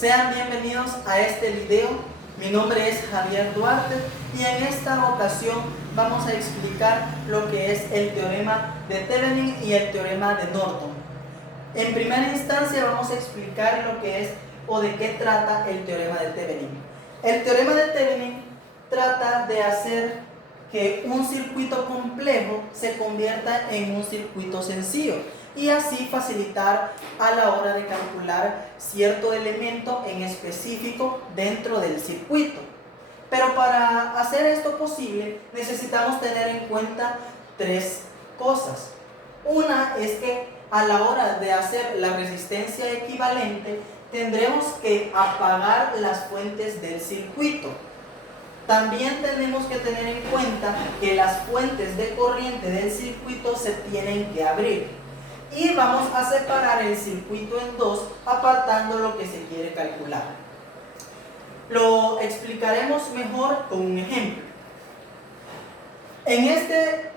Sean bienvenidos a este video. Mi nombre es Javier Duarte y en esta ocasión vamos a explicar lo que es el teorema de Thevenin y el teorema de Norton. En primera instancia vamos a explicar lo que es o de qué trata el teorema de Thevenin. El teorema de Thevenin trata de hacer que un circuito complejo se convierta en un circuito sencillo y así facilitar a la hora de calcular cierto elemento en específico dentro del circuito. Pero para hacer esto posible necesitamos tener en cuenta tres cosas. Una es que a la hora de hacer la resistencia equivalente tendremos que apagar las fuentes del circuito. También tenemos que tener en cuenta que las fuentes de corriente del circuito se tienen que abrir. Y vamos a separar el circuito en dos, apartando lo que se quiere calcular. Lo explicaremos mejor con un ejemplo. En este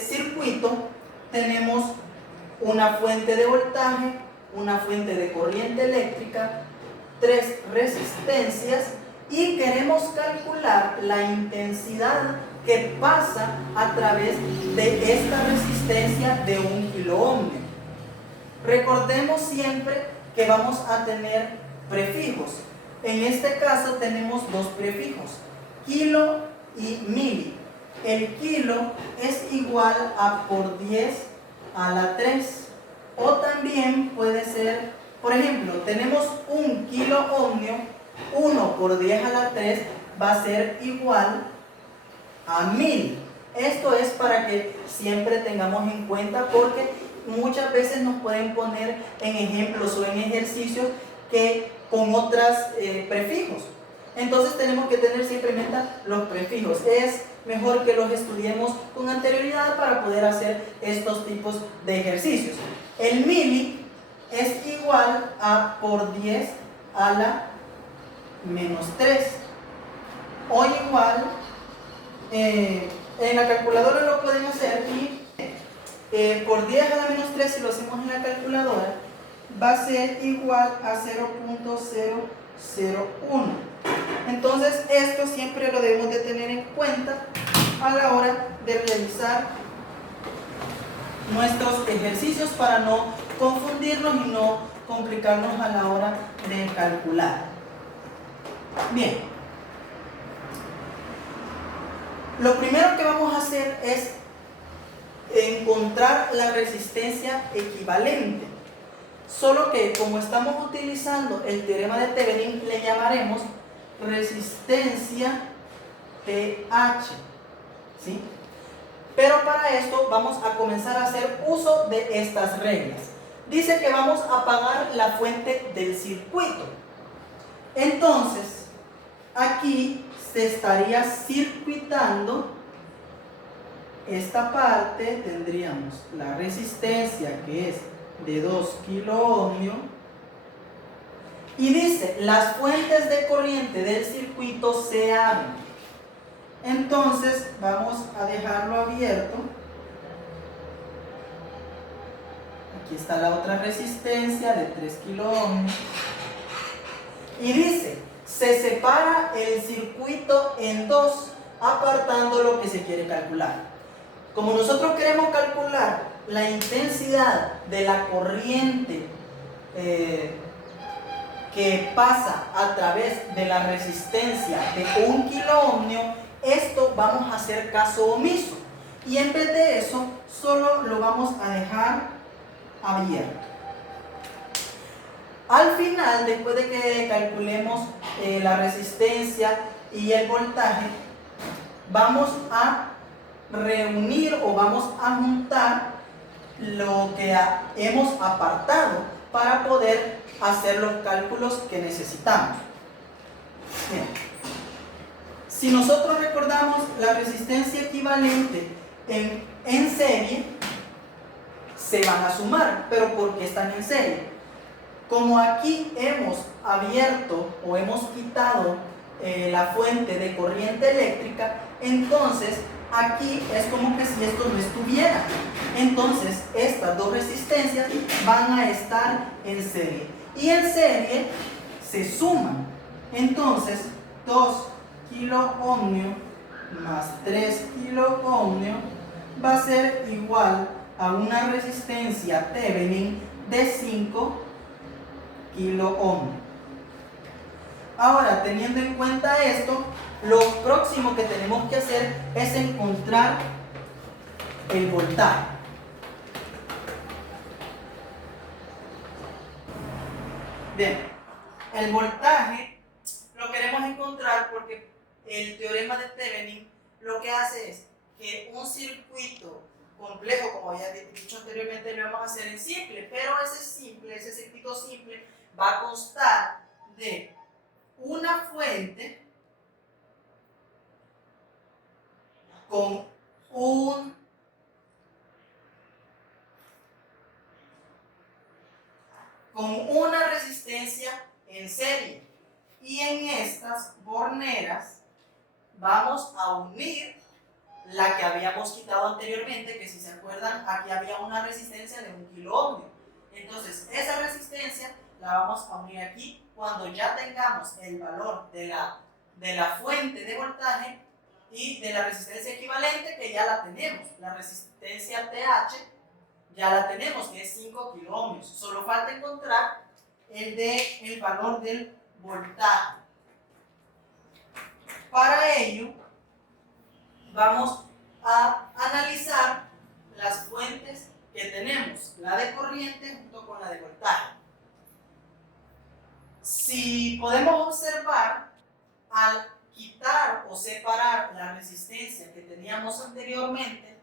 circuito tenemos una fuente de voltaje, una fuente de corriente eléctrica, tres resistencias y queremos calcular la intensidad que pasa a través de esta resistencia de 1 kiloohmio. Recordemos siempre que vamos a tener prefijos. En este caso tenemos dos prefijos, kilo y mili. El kilo es igual a por 10 a la 3. O también puede ser, por ejemplo, tenemos 1 kiloohmio, 1 por 10 a la 3 va a ser igual a 1000. Esto es para que siempre tengamos en cuenta, porque muchas veces nos pueden poner en ejemplos o en ejercicios que con otros prefijos. Entonces tenemos que tener siempre en cuenta los prefijos. Es mejor que los estudiemos con anterioridad para poder hacer estos tipos de ejercicios. El mili es igual a por 10 a la menos 3 o igual, en la calculadora lo pueden hacer y por 10 a la menos 3, si lo hacemos en la calculadora, va a ser igual a 0.001. Entonces esto siempre lo debemos de tener en cuenta a la hora de realizar nuestros ejercicios para no confundirnos y no complicarnos a la hora de calcular. Bien, lo primero que vamos a hacer es encontrar la resistencia equivalente. Solo que como estamos utilizando el teorema de Thevenin, le llamaremos resistencia pH, ¿sí? Pero para esto vamos a comenzar a hacer uso de estas reglas. Dice que vamos a apagar la fuente del circuito. Entonces, aquí se estaría circuitando esta parte. Tendríamos la resistencia que es de 2 kiloohmio y dice las fuentes de corriente del circuito se abren. Entonces vamos a dejarlo abierto. Aquí está la otra resistencia de 3 kiloohmio y dice se separa el circuito en dos, apartando lo que se quiere calcular. Como nosotros queremos calcular la intensidad de la corriente que pasa a través de la resistencia de 1 kiloohmio, esto vamos a hacer caso omiso y en vez de eso solo lo vamos a dejar abierto. Al final, después de que calculemos la resistencia y el voltaje, vamos a reunir o vamos a juntar lo que hemos apartado para poder hacer los cálculos que necesitamos. Bien. Si nosotros recordamos la resistencia equivalente en serie, se van a sumar. ¿Pero por qué están en serie? Como aquí hemos abierto o hemos quitado la fuente de corriente eléctrica, entonces aquí es como que si esto no estuviera. Entonces estas dos resistencias van a estar en serie. Y en serie se suman. Entonces, 2 kiloohmios más 3 kiloohmios va a ser igual a una resistencia Thevenin de 5 kiloohmios. Ahora, teniendo en cuenta esto, lo próximo que tenemos que hacer es encontrar el voltaje. Bien, el voltaje lo queremos encontrar porque el teorema de Thevenin lo que hace es que un circuito complejo, como había dicho anteriormente, lo vamos a hacer en simple, pero ese circuito simple va a constar de una fuente con una resistencia en serie, y en estas borneras vamos a unir la que habíamos quitado anteriormente, que si se acuerdan, aquí había una resistencia de 1 kiloohmio. Entonces esa resistencia la vamos a unir aquí cuando ya tengamos el valor de la fuente de voltaje y de la resistencia equivalente, que ya la tenemos. La resistencia TH ya la tenemos, que es 5 kiloohmios. Solo falta encontrar el valor del voltaje. Para ello, vamos a analizar las fuentes que tenemos, la de corriente junto con la de voltaje. Si podemos observar, al quitar o separar la resistencia que teníamos anteriormente,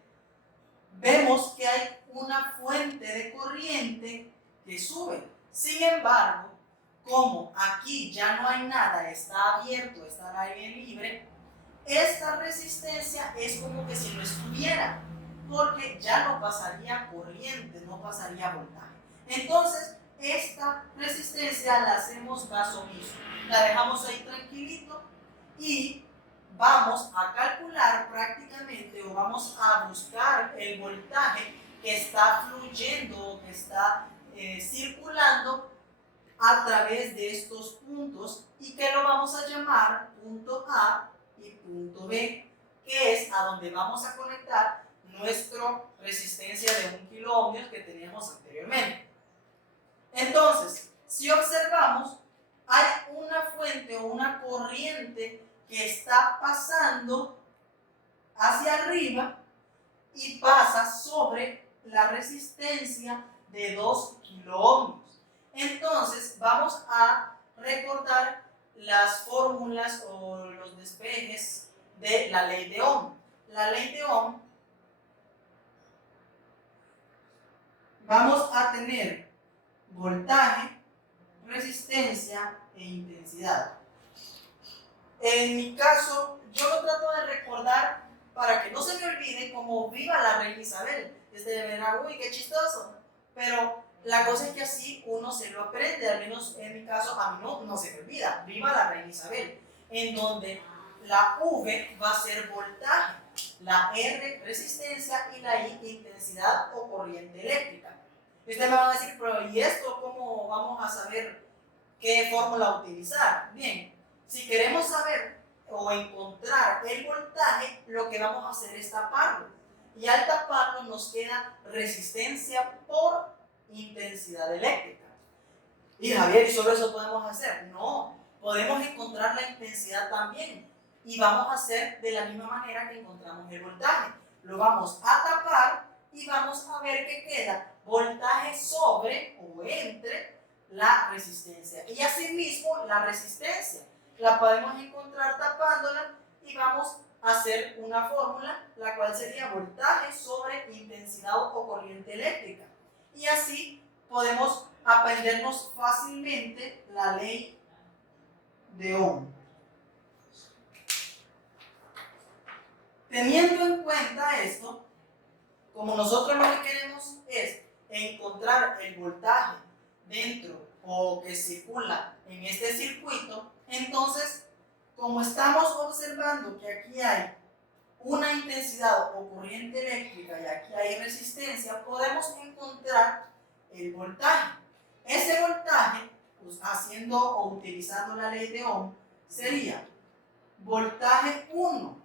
vemos que hay una fuente de corriente que sube. Sin embargo, como aquí ya no hay nada, está abierto, está al aire libre, esta resistencia es como que si no estuviera, porque ya no pasaría corriente, no pasaría voltaje. Entonces, esta resistencia la hacemos caso omiso, la dejamos ahí tranquilito y vamos a calcular prácticamente, o vamos a buscar el voltaje que está fluyendo, que está circulando a través de estos puntos, y que lo vamos a llamar punto A y punto B, que es a donde vamos a conectar nuestra resistencia de 1 kiloohmios que teníamos anteriormente. Entonces, si observamos, hay una fuente o una corriente que está pasando hacia arriba y pasa sobre la resistencia de 2 kiloohmios. Entonces, vamos a recordar las fórmulas o los despejes de la ley de Ohm. La ley de Ohm, vamos a tener voltaje, resistencia e intensidad. En mi caso, yo lo trato de recordar para que no se me olvide, como viva la reina Isabel. Desde verá, uy, qué chistoso. Pero la cosa es que así uno se lo aprende, al menos en mi caso, a mí no se me olvida. Viva la reina Isabel, en donde la V va a ser voltaje, la R resistencia y la I intensidad o corriente eléctrica. Y ustedes me van a decir, pero ¿y esto cómo vamos a saber qué fórmula utilizar? Bien, si queremos saber o encontrar el voltaje, lo que vamos a hacer es taparlo. Y al taparlo nos queda resistencia por intensidad eléctrica. Y Javier, ¿y solo eso podemos hacer? No, podemos encontrar la intensidad también. Y vamos a hacer de la misma manera que encontramos el voltaje. Lo vamos a tapar y vamos a ver que queda voltaje sobre o entre la resistencia. Y asimismo la resistencia la podemos encontrar tapándola y vamos a hacer una fórmula, la cual sería voltaje sobre intensidad o corriente eléctrica. Y así podemos aprendernos fácilmente la ley de Ohm. Teniendo en cuenta esto, como nosotros lo que queremos es encontrar el voltaje dentro o que circula en este circuito, entonces, como estamos observando que aquí hay una intensidad o corriente eléctrica y aquí hay resistencia, podemos encontrar el voltaje. Ese voltaje haciendo o utilizando la ley de Ohm, sería voltaje 1,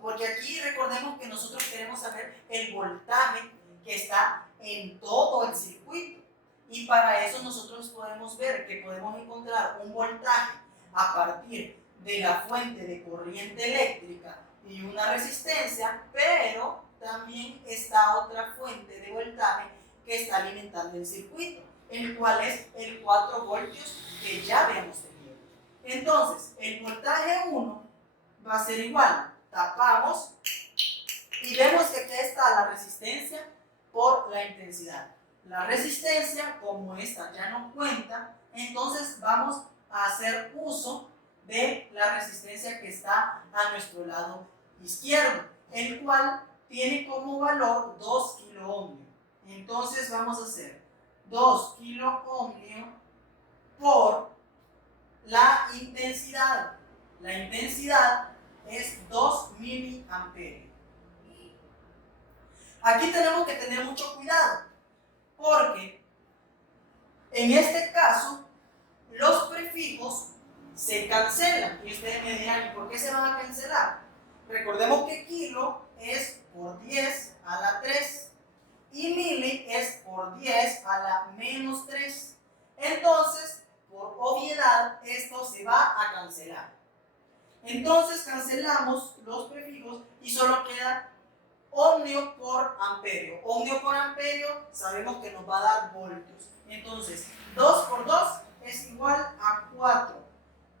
porque aquí recordemos que nosotros queremos saber el voltaje que está en todo el circuito. Y para eso nosotros podemos ver que podemos encontrar un voltaje a partir de la fuente de corriente eléctrica y una resistencia, pero también está otra fuente de voltaje que está alimentando el circuito, el cual es el 4 voltios que ya habíamos tenido. Entonces, el voltaje 1 va a ser igual, tapamos y vemos que aquí está la resistencia por la intensidad. La resistencia, como esta ya no cuenta, entonces vamos a hacer uso de la resistencia que está a nuestro lado izquierdo, el cual tiene como valor 2 kiloohmios. Entonces vamos a hacer 2 kiloohmios por la intensidad. La intensidad es 2 miliamperios. Aquí tenemos que tener mucho cuidado, porque en este caso los prefijos se cancelan. Y ustedes me dirán, ¿por qué se van a cancelar? Recordemos que kilo es por 10 a la 3 y mili es por 10 a la menos 3. Entonces, por obviedad, esto se va a cancelar. Entonces cancelamos los prefijos y solo queda ohmio por amperio. Ohmio por amperio sabemos que nos va a dar voltios. Entonces, 2 por 2 es igual a 4.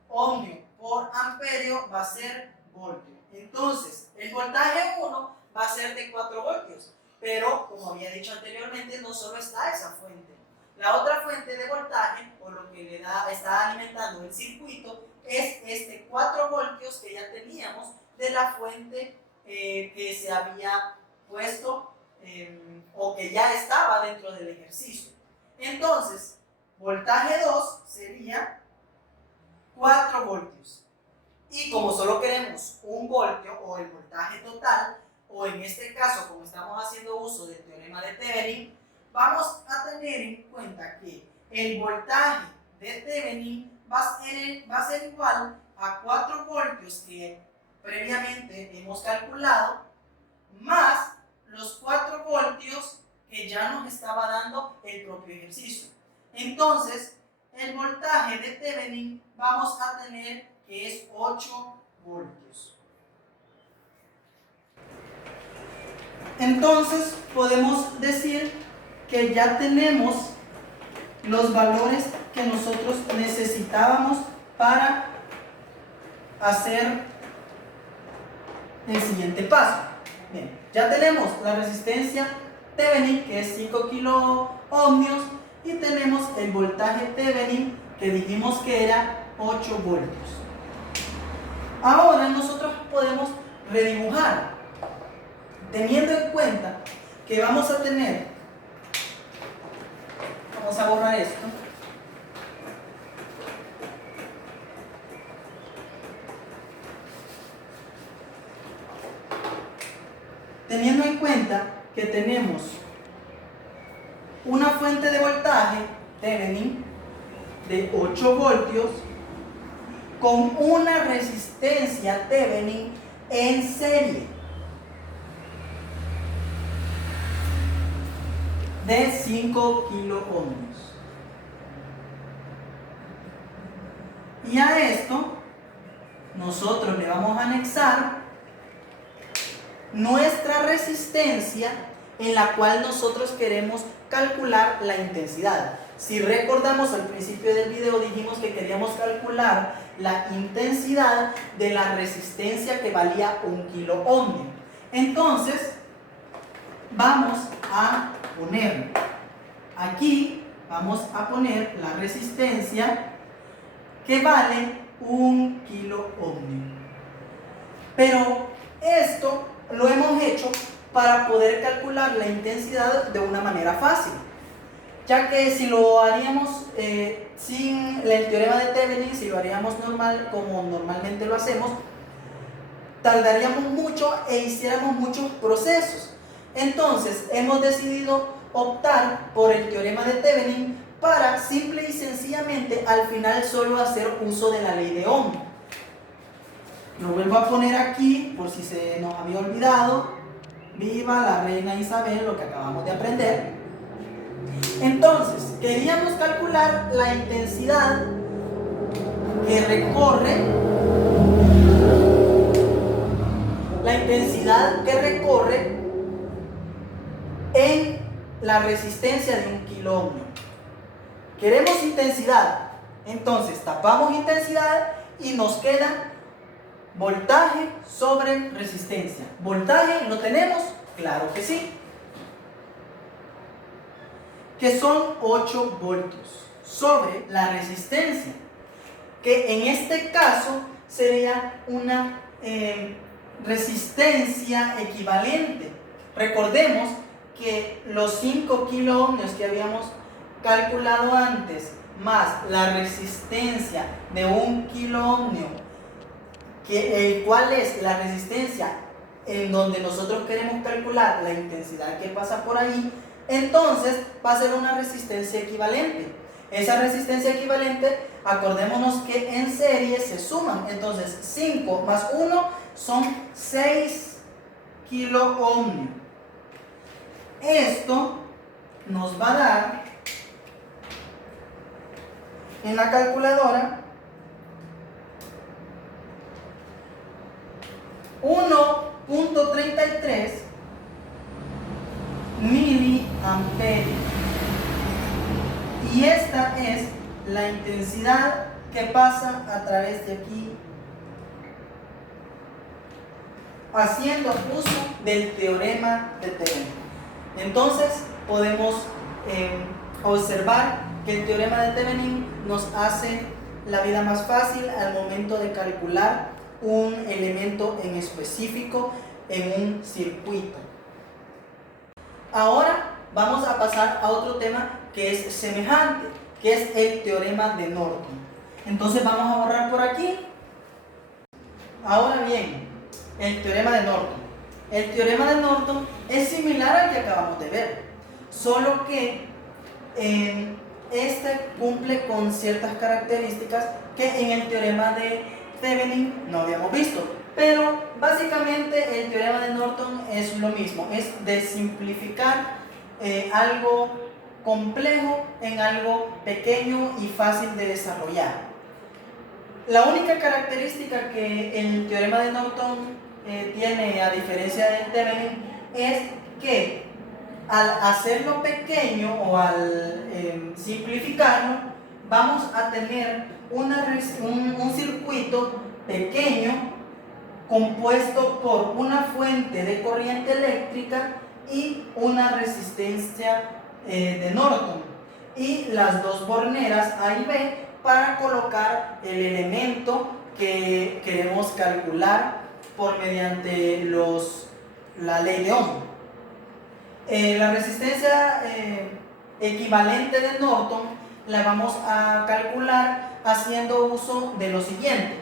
Ohmio por amperio va a ser voltio. Entonces, el voltaje 1 va a ser de 4 voltios. Pero, como había dicho anteriormente, no solo está esa fuente. La otra fuente de voltaje, o lo que está alimentando el circuito, es este 4 voltios que ya teníamos de la fuente que se había puesto o que ya estaba dentro del ejercicio. Entonces, voltaje 2 sería 4 voltios. Y como solo queremos un voltio o el voltaje total, o en este caso, como estamos haciendo uso del teorema de Thevenin, vamos a tener en cuenta que el voltaje de Thevenin va a ser igual a 4 voltios que previamente hemos calculado, más los 4 voltios que ya nos estaba dando el propio ejercicio. Entonces, el voltaje de Thevenin vamos a tener que es 8 voltios. Entonces, podemos decir que ya tenemos los valores que nosotros necesitábamos para hacer el siguiente paso. Bien, ya tenemos la resistencia Thevenin, que es 5 kiloohmios, y tenemos el voltaje Thevenin, que dijimos que era 8 voltios. Ahora nosotros podemos redibujar, teniendo en cuenta que vamos a tener, vamos a borrar esto, teniendo en cuenta que tenemos una fuente de voltaje Thevenin de 8 voltios con una resistencia Thevenin en serie de 5 kiloohmios. Y a esto nosotros le vamos a anexar nuestra resistencia en la cual nosotros queremos calcular la intensidad. Si recordamos al principio del video dijimos que queríamos calcular la intensidad de la resistencia que valía 1 kiloohmio. Entonces vamos a poner aquí, vamos a poner la resistencia que vale 1 kiloohmio. Pero esto lo hemos hecho para poder calcular la intensidad de una manera fácil, ya que si lo haríamos sin el teorema de Thevenin, si lo haríamos normal, como normalmente lo hacemos, tardaríamos mucho e hiciéramos muchos procesos. Entonces hemos decidido optar por el teorema de Thevenin para simple y sencillamente al final solo hacer uso de la ley de Ohm. Lo vuelvo a poner aquí por si se nos había olvidado. Viva la reina Isabel, lo que acabamos de aprender. Entonces, queríamos calcular la intensidad que recorre en la resistencia de 1 kilo ohm. Queremos intensidad, entonces tapamos intensidad y nos queda voltaje sobre resistencia. ¿Voltaje lo tenemos? Claro que sí, que son 8 voltios sobre la resistencia, que en este caso sería una resistencia equivalente. Recordemos que los 5 kilo ohmios que habíamos calculado antes, más la resistencia de 1 kilo ohmio, el cual es la resistencia en donde nosotros queremos calcular la intensidad que pasa por ahí, entonces va a ser una resistencia equivalente. Esa resistencia equivalente, acordémonos que en serie se suman, entonces 5 más 1 son 6 kilo ohmios. Esto nos va a dar en la calculadora 1.33 miliamperios. Y esta es la intensidad que pasa a través de aquí, haciendo uso del teorema de Thevenin. Entonces podemos observar que el teorema de Thevenin nos hace la vida más fácil al momento de calcular un elemento en específico en un circuito. Ahora vamos a pasar a otro tema que es semejante, que es el teorema de Norton. Entonces vamos a borrar por aquí. Ahora bien, el teorema de Norton. El teorema de Norton es similar al que acabamos de ver, solo que este cumple con ciertas características que en el teorema de Thevenin no habíamos visto. Pero básicamente el teorema de Norton es lo mismo, es de simplificar algo complejo en algo pequeño y fácil de desarrollar. La única característica que el teorema de Norton tiene, a diferencia del Thevenin, es que al hacerlo pequeño o al simplificarlo, vamos a tener un circuito pequeño compuesto por una fuente de corriente eléctrica y una resistencia de Norton y las dos borneras A y B para colocar el elemento que queremos calcular por mediante la ley de Ohm. La resistencia equivalente de Norton la vamos a calcular haciendo uso de lo siguiente.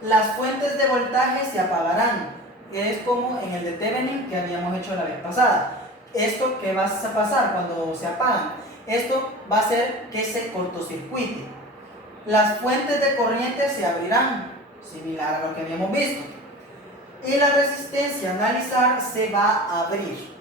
Las fuentes de voltaje se apagarán. Es como en el de Thevenin que habíamos hecho la vez pasada. ¿Esto qué va a pasar cuando se apagan? Esto va a hacer que se cortocircuite. Las fuentes de corriente se abrirán, similar a lo que habíamos visto. Y la resistencia a analizar se va a abrir.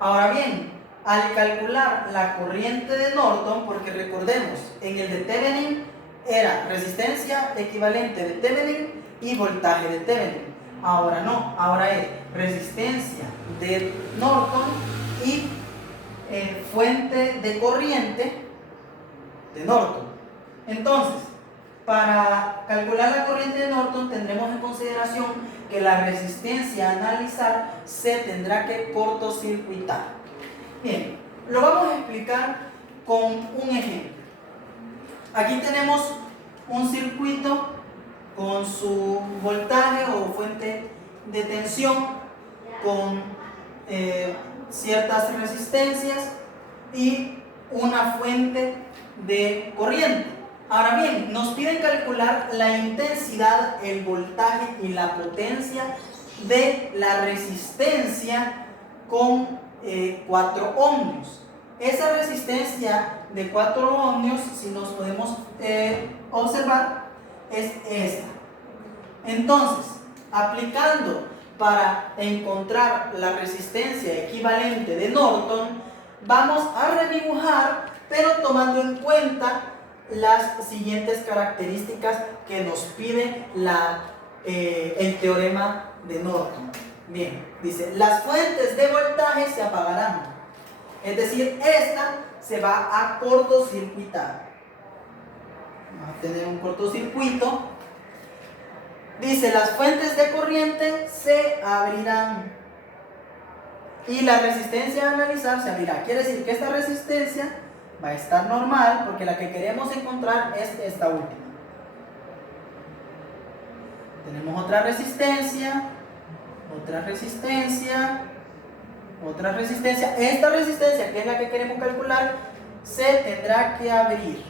Ahora bien, al calcular la corriente de Norton, porque recordemos, en el de Thevenin era resistencia equivalente de Thevenin y voltaje de Thevenin. Ahora no, ahora es resistencia de Norton y fuente de corriente de Norton. Entonces, para calcular la corriente de Norton tendremos en consideración que la resistencia a analizar se tendrá que cortocircuitar. Bien, lo vamos a explicar con un ejemplo. Aquí tenemos un circuito con su voltaje o fuente de tensión con ciertas resistencias y una fuente de corriente. Ahora bien, nos piden calcular la intensidad, el voltaje y la potencia de la resistencia con 4 ohmios. esa resistencia de 4 ohmios, si nos podemos observar, es esta. Entonces, aplicando para encontrar la resistencia equivalente de Norton, vamos a redibujar, pero tomando en cuenta las siguientes características que nos pide el teorema de Norton. Bien, dice, las fuentes de voltaje se apagarán. Es decir, esta se va a cortocircuitar. Va a tener un cortocircuito. Dice, las fuentes de corriente se abrirán. Y la resistencia a analizar se abrirá. Quiere decir que esta resistencia va a estar normal, porque la que queremos encontrar es esta última. Tenemos otra resistencia, otra resistencia, otra resistencia. Esta resistencia, que es la que queremos calcular, se tendrá que abrir.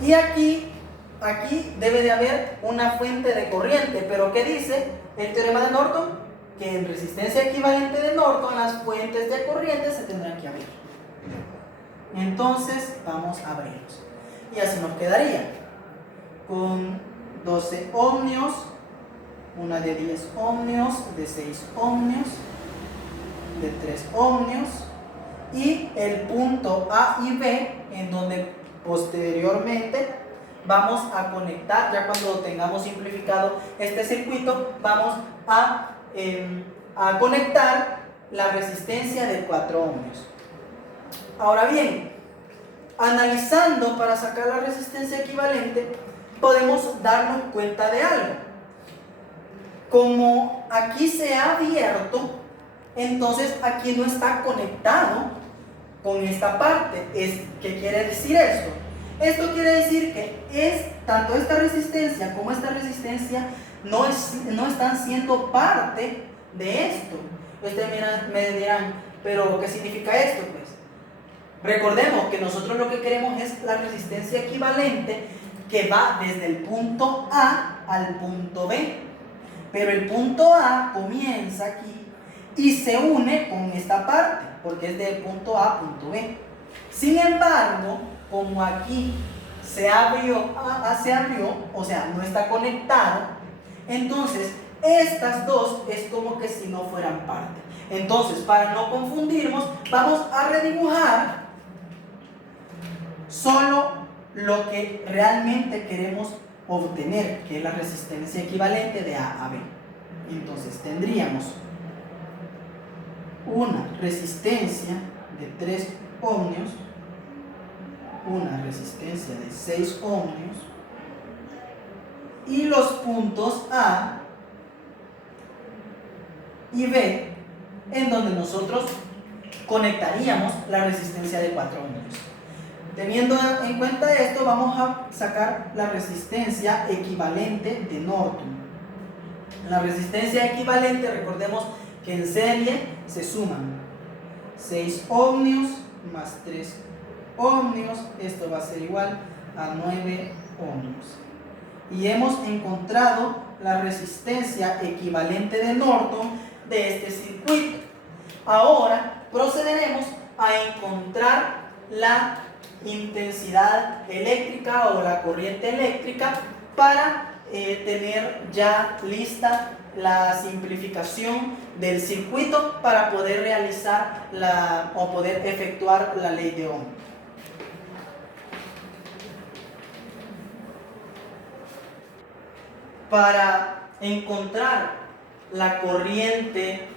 Y aquí debe de haber una fuente de corriente. Pero ¿qué dice el teorema de Norton? Que en resistencia equivalente de Norton las fuentes de corriente se tendrán que abrir. Entonces vamos a abrirlos. Y así nos quedaría con 12 ohmios, una de 10 ohmios, de 6 ohmios, de 3 ohmios, y el punto A y B, en donde posteriormente vamos a conectar, ya cuando tengamos simplificado este circuito, vamos a conectar la resistencia de 4 ohmios. Ahora bien, analizando para sacar la resistencia equivalente, podemos darnos cuenta de algo. Como aquí se ha abierto, entonces aquí no está conectado con esta parte. ¿Qué quiere decir esto? Esto quiere decir que tanto esta resistencia como esta resistencia no están siendo parte de esto. Ustedes me dirán, ¿pero qué significa esto? Pues recordemos que nosotros lo que queremos es la resistencia equivalente que va desde el punto A al punto B. Pero el punto A comienza aquí y se une con esta parte, porque es del punto A a punto B. Sin embargo, como aquí se abrió, o sea, no está conectado, entonces estas dos es como que si no fueran parte. Entonces, para no confundirnos, vamos a redibujar solo lo que realmente queremos obtener, que es la resistencia equivalente de A a B. Entonces tendríamos una resistencia de 3 ohmios, una resistencia de 6 ohmios y los puntos A y B, en donde nosotros conectaríamos la resistencia de 4 ohmios. Teniendo en cuenta esto, vamos a sacar la resistencia equivalente de Norton. La resistencia equivalente, recordemos que en serie se suman 6 ohmios más 3 ohmios, esto va a ser igual a 9 ohmios. Y hemos encontrado la resistencia equivalente de Norton de este circuito. Ahora procederemos a encontrar la intensidad eléctrica o la corriente eléctrica para tener ya lista la simplificación del circuito para poder realizar o poder efectuar la ley de Ohm. Para encontrar la corriente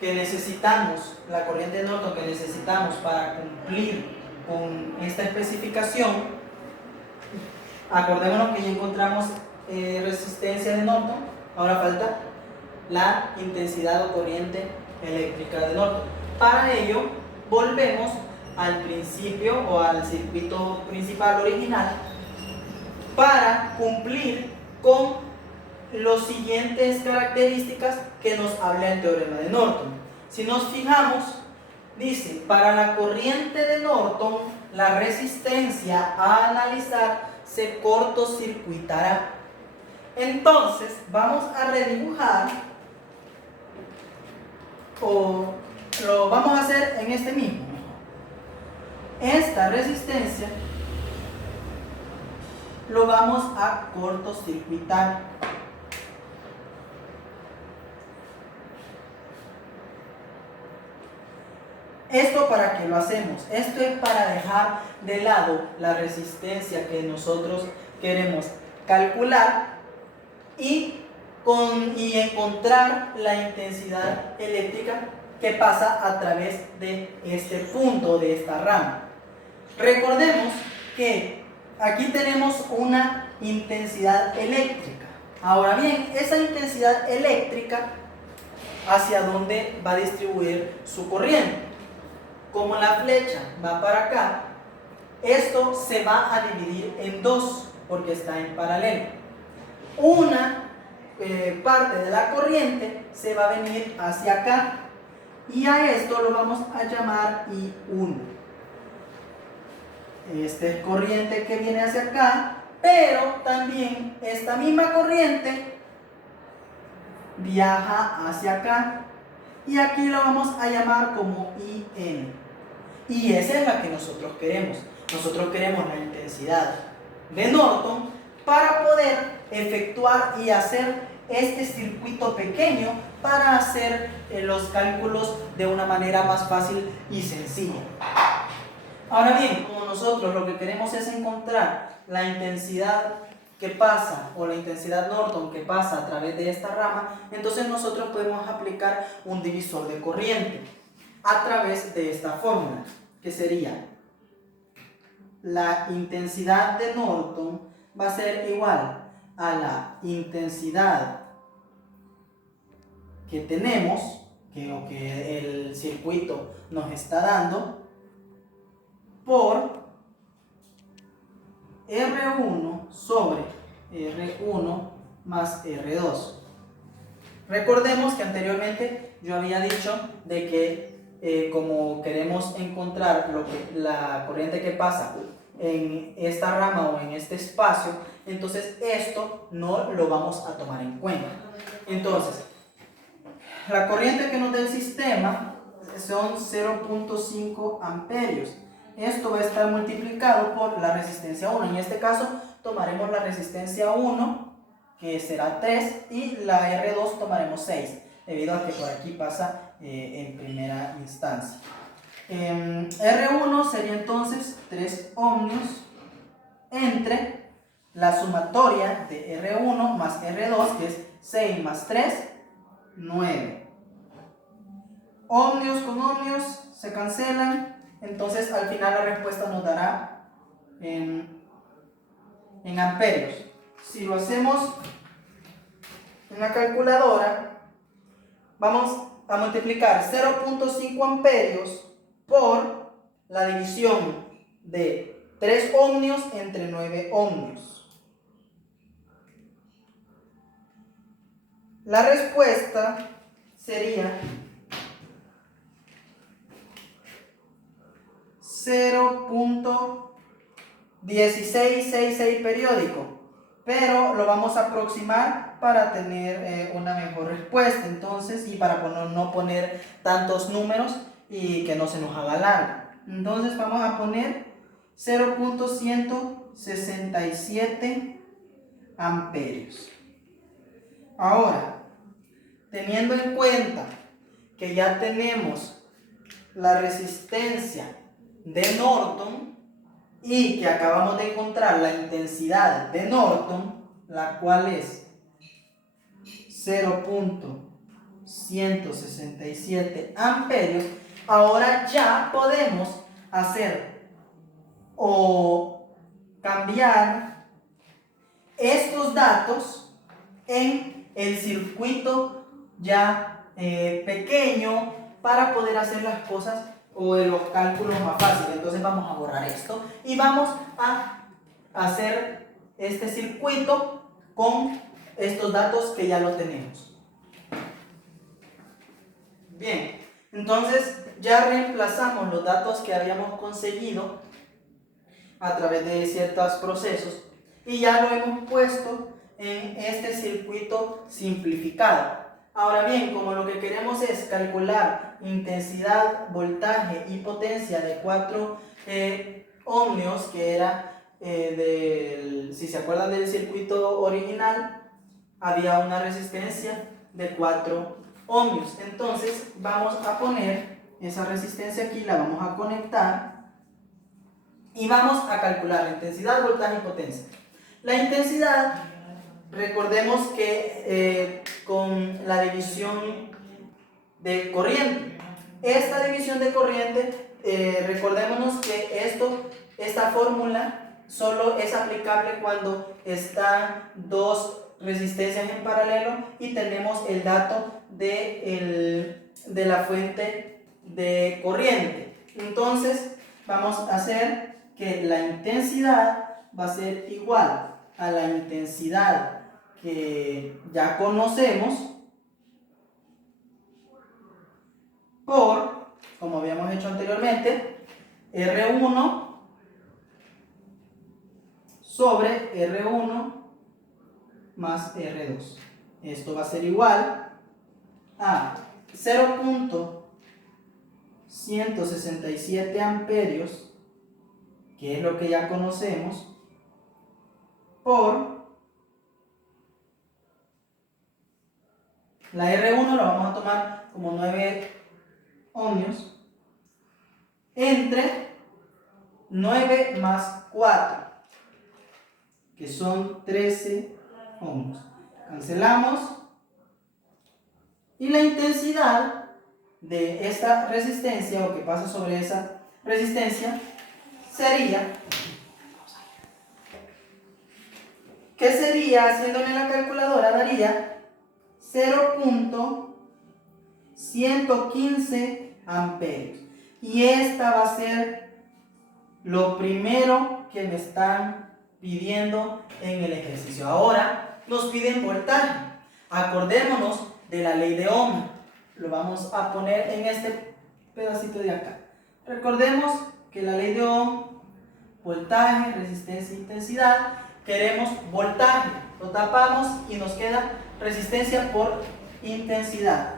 que necesitamos, la corriente de Norton que necesitamos para cumplir con esta especificación, acordémonos que ya encontramos resistencia de Norton, ahora falta la intensidad o corriente eléctrica de Norton. Para ello, volvemos al principio o al circuito principal original para cumplir con las siguientes características que nos habla el teorema de Norton. Si nos fijamos, dice, para la corriente de Norton, la resistencia a analizar se cortocircuitará. Entonces, vamos a redibujar o lo vamos a hacer en este mismo. Esta resistencia lo vamos a cortocircuitar. ¿Esto para qué lo hacemos? Esto es para dejar de lado la resistencia que nosotros queremos calcular y encontrar la intensidad eléctrica que pasa a través de este punto, de esta rama. Recordemos que aquí tenemos una intensidad eléctrica. Ahora bien, esa intensidad eléctrica, ¿hacia dónde va a distribuir su corriente? Como la flecha va para acá, esto se va a dividir en dos porque está en paralelo. Una parte de la corriente se va a venir hacia acá y a esto lo vamos a llamar I1. Esta es corriente que viene hacia acá, pero también esta misma corriente viaja hacia acá y aquí lo vamos a llamar como IN. Y esa es la que nosotros queremos. Nosotros queremos la intensidad de Norton para poder efectuar y hacer este circuito pequeño para hacer los cálculos de una manera más fácil y sencilla. Ahora bien, como nosotros lo que queremos es encontrar la intensidad que pasa o la intensidad Norton que pasa a través de esta rama, entonces nosotros podemos aplicar un divisor de corriente a través de esta fórmula, que sería la intensidad de Norton va a ser igual a la intensidad que tenemos, que el circuito nos está dando, por R1 sobre R1 más R2. Recordemos que anteriormente yo había dicho de que como queremos encontrar la corriente que pasa en esta rama o en este espacio, entonces esto no lo vamos a tomar en cuenta. Entonces, la corriente que nos da el sistema son 0.5 amperios. Esto va a estar multiplicado por la resistencia 1. En este caso tomaremos la resistencia 1, que será 3, y la R2 tomaremos 6, debido a que por aquí pasa en primera instancia. R1 sería entonces 3 ohmios entre la sumatoria de R1 más R2, que es 6 más 3, 9. Ohmios con ohmios se cancelan, entonces al final la respuesta nos dará en amperios. Si lo hacemos en la calculadora, vamos a multiplicar 0.5 amperios por la división de 3 ohmios entre 9 ohmios. La respuesta sería 0.1666 periódico, pero lo vamos a aproximar para tener una mejor respuesta, entonces, y para no poner tantos números y que no se nos haga largo. Entonces vamos a poner 0.167 amperios. Ahora, teniendo en cuenta que ya tenemos la resistencia de Norton y que acabamos de encontrar la intensidad de Norton, la cual es 0.167 amperios, ahora ya podemos hacer o cambiar estos datos en el circuito ya pequeño para poder hacer las cosas o de los cálculos más fáciles. Entonces vamos a borrar esto y vamos a hacer este circuito con estos datos que ya lo tenemos. Bien, entonces ya reemplazamos los datos que habíamos conseguido a través de ciertos procesos y ya lo hemos puesto en este circuito simplificado. Ahora bien, como lo que queremos es calcular intensidad, voltaje y potencia de 4 ohmios, que era si se acuerdan del circuito original, había una resistencia de 4 ohmios. Entonces vamos a poner esa resistencia aquí, la vamos a conectar y vamos a calcular la intensidad, voltaje y potencia. La intensidad, recordemos que con la división de corriente, esta división de corriente, recordémonos que esta fórmula solo es aplicable cuando están dos resistencias en paralelo y tenemos el dato de la fuente de corriente. Entonces vamos a hacer que la intensidad va a ser igual a la intensidad que ya conocemos por, como habíamos hecho anteriormente, R1 sobre R1 más R2. Esto va a ser igual a 0.167 amperios, que es lo que ya conocemos, por la R1 la vamos a tomar como 9 ohmios, entre 9 más 4, que son 13 ohmios. Cancelamos y la intensidad de esta resistencia, o que pasa sobre esa resistencia, sería, ¿qué sería? Haciéndole en la calculadora daría 0.115 amperios. Y esta va a ser lo primero que me están pidiendo en el ejercicio. Ahora nos piden voltaje. Acordémonos de la ley de Ohm. Lo vamos a poner en este pedacito de acá. Recordemos que la ley de Ohm, voltaje, resistencia e intensidad. Queremos voltaje, lo tapamos y nos queda resistencia por intensidad.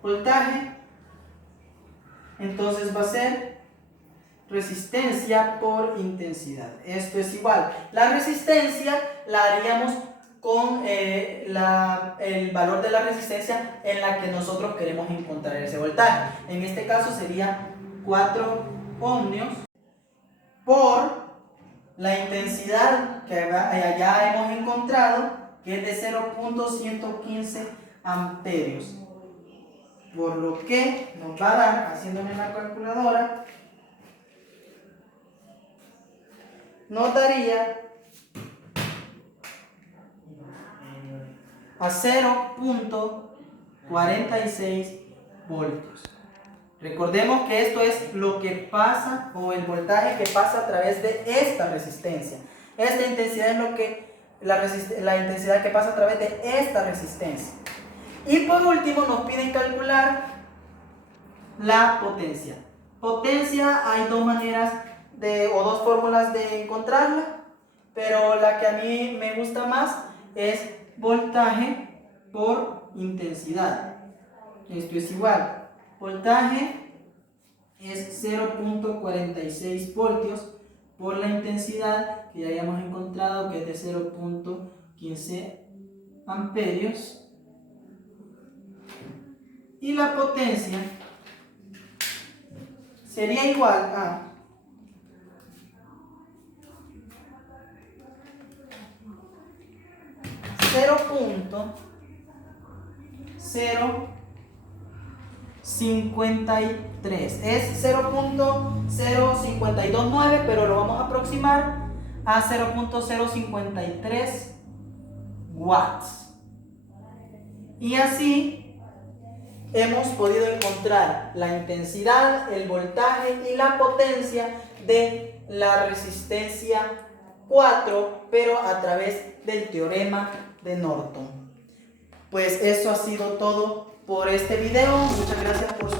Voltaje, entonces va a ser resistencia por intensidad. Esto es igual. La resistencia la haríamos con el valor de la resistencia en la que nosotros queremos encontrar ese voltaje. En este caso sería 4 ohmios por la intensidad que ya hemos encontrado, que es de 0.115 amperios. Por lo que nos va a dar, haciéndome en la calculadora, nos daría a 0.46 voltios. Recordemos que esto es lo que pasa, o el voltaje que pasa a través de esta resistencia. Esta intensidad es lo que la intensidad que pasa a través de esta resistencia. Y por último nos piden calcular la potencia. Potencia, hay dos maneras o dos fórmulas de encontrarla, pero la que a mí me gusta más es voltaje por intensidad. Esto es igual. Voltaje es 0.46 voltios por la intensidad que ya hayamos encontrado, que es de 0.15 amperios. Y la potencia sería igual a 0.053. Es 0.0529, pero lo vamos a aproximar a 0.053 watts. Y así hemos podido encontrar la intensidad, el voltaje y la potencia de la resistencia 4, pero a través del teorema de Norton. Pues eso ha sido todo por este video. Muchas gracias por su